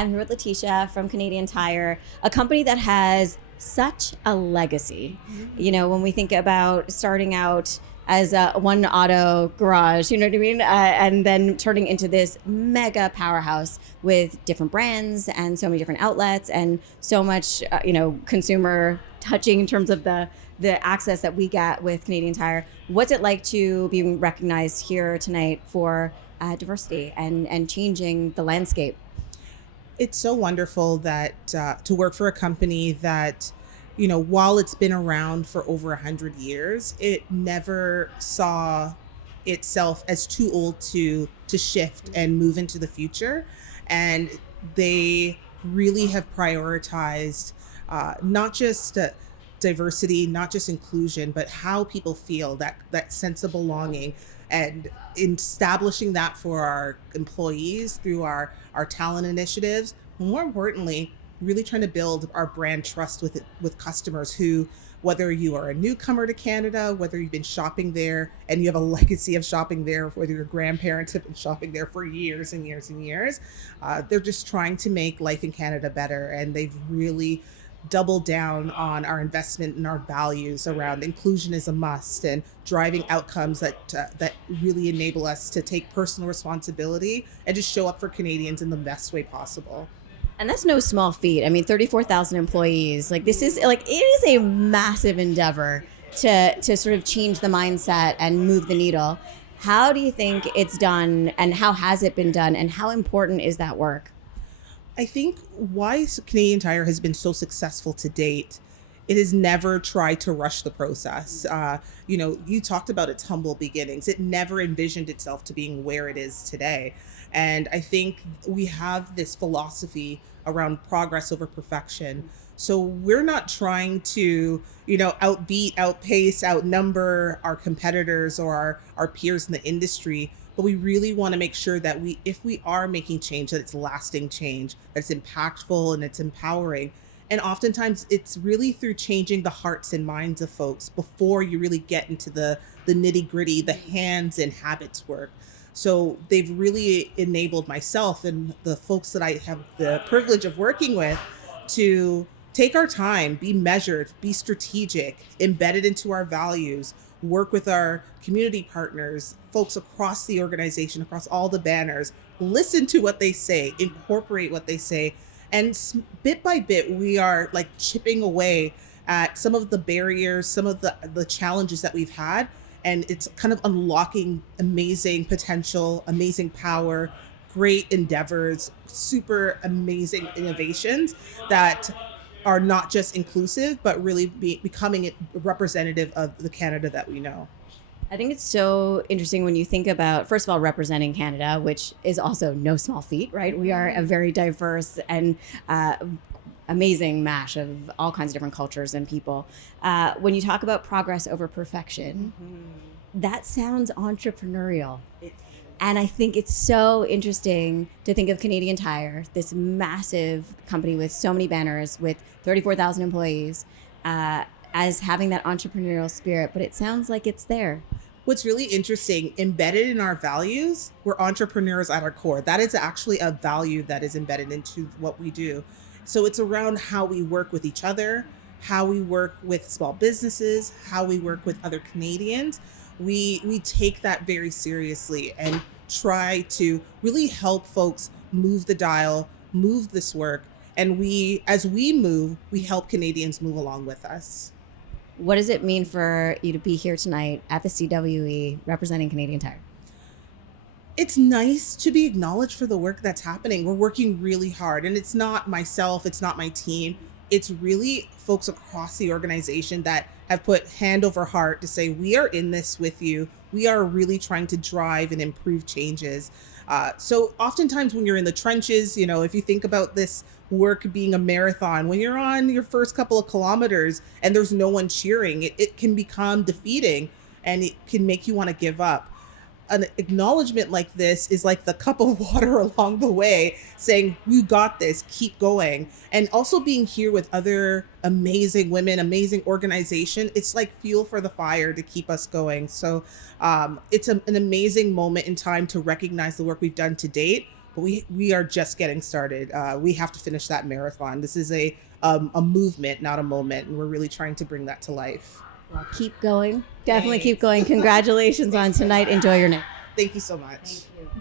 I'm here with Letecia from Canadian Tire, a company that has such a legacy. You know, when we think about starting out as a one auto garage, you know what I mean? And then turning into this mega powerhouse with different brands and so many different outlets and so much, consumer touching in terms of the access that we get with Canadian Tire. What's it like to be recognized here tonight for diversity and changing the landscape? It's so wonderful that to work for a company that, while it's been around for over 100 years, it never saw itself as too old to shift and move into the future. And they really have prioritized not just diversity, not just inclusion, but how people feel, that sense of belonging, and in establishing that for our employees through our talent initiatives. More importantly, really trying to build our brand trust with customers who, whether you are a newcomer to Canada, whether you've been shopping there and you have a legacy of shopping there, whether your grandparents have been shopping there for years and years and years, they're just trying to make life in Canada better. And they've really double down on our investment and our values around inclusion is a must and driving outcomes that really enable us to take personal responsibility and just show up for Canadians in the best way possible. And that's no small feat. I mean, 34,000 employees. Like, this is like, it is a massive endeavor to sort of change the mindset and move the needle. How do you think it's done, and how has it been done, and how important is that work? I think why Canadian Tire has been so successful to date, it has never tried to rush the process. You talked about its humble beginnings. It never envisioned itself to being where it is today. And I think we have this philosophy around progress over perfection. So we're not trying to, outbeat, outpace, outnumber our competitors or our peers in the industry. But we really want to make sure that if we are making change, that it's lasting change, that it's impactful and it's empowering. And oftentimes it's really through changing the hearts and minds of folks before you really get into the nitty gritty, the hands and habits work. So they've really enabled myself and the folks that I have the privilege of working with to take our time, be measured, be strategic, embedded into our values, work with our community partners, folks across the organization, across all the banners, listen to what they say, incorporate what they say. And bit by bit, we are like chipping away at some of the barriers, some of the challenges that we've had. And it's kind of unlocking amazing potential, amazing power, great endeavors, super amazing innovations that are not just inclusive, but really becoming a representative of the Canada that we know. I think it's so interesting when you think about, first of all, representing Canada, which is also no small feat, right? We are a very diverse and amazing mash of all kinds of different cultures and people. When you talk about progress over perfection, that sounds entrepreneurial. And I think it's so interesting to think of Canadian Tire, this massive company with so many banners, with 34,000 employees, as having that entrepreneurial spirit. But it sounds like it's there. What's really interesting, embedded in our values, we're entrepreneurs at our core. That is actually a value that is embedded into what we do. So it's around how we work with each other, how we work with small businesses, how we work with other Canadians. We take that very seriously and try to really help folks move the dial, move this work. And as we move, we help Canadians move along with us. What does it mean for you to be here tonight at the CWE representing Canadian Tire? It's nice to be acknowledged for the work that's happening. We're working really hard, and it's not myself, it's not my team. It's really folks across the organization that have put hand over heart to say, we are in this with you. We are really trying to drive and improve changes. So oftentimes when you're in the trenches, if you think about this work being a marathon, when you're on your first couple of kilometers and there's no one cheering, it can become defeating and it can make you want to give up. An acknowledgement like this is like the cup of water along the way, saying, you got this, keep going. And also being here with other amazing women, amazing organization, it's like fuel for the fire to keep us going. So it's an amazing moment in time to recognize the work we've done to date, but we are just getting started. We have to finish that marathon. This is a movement, not a moment, and we're really trying to bring that to life. Well, keep going. Definitely Thanks. keep going. Congratulations on tonight. Enjoy your night. Thank you so much. Thank you.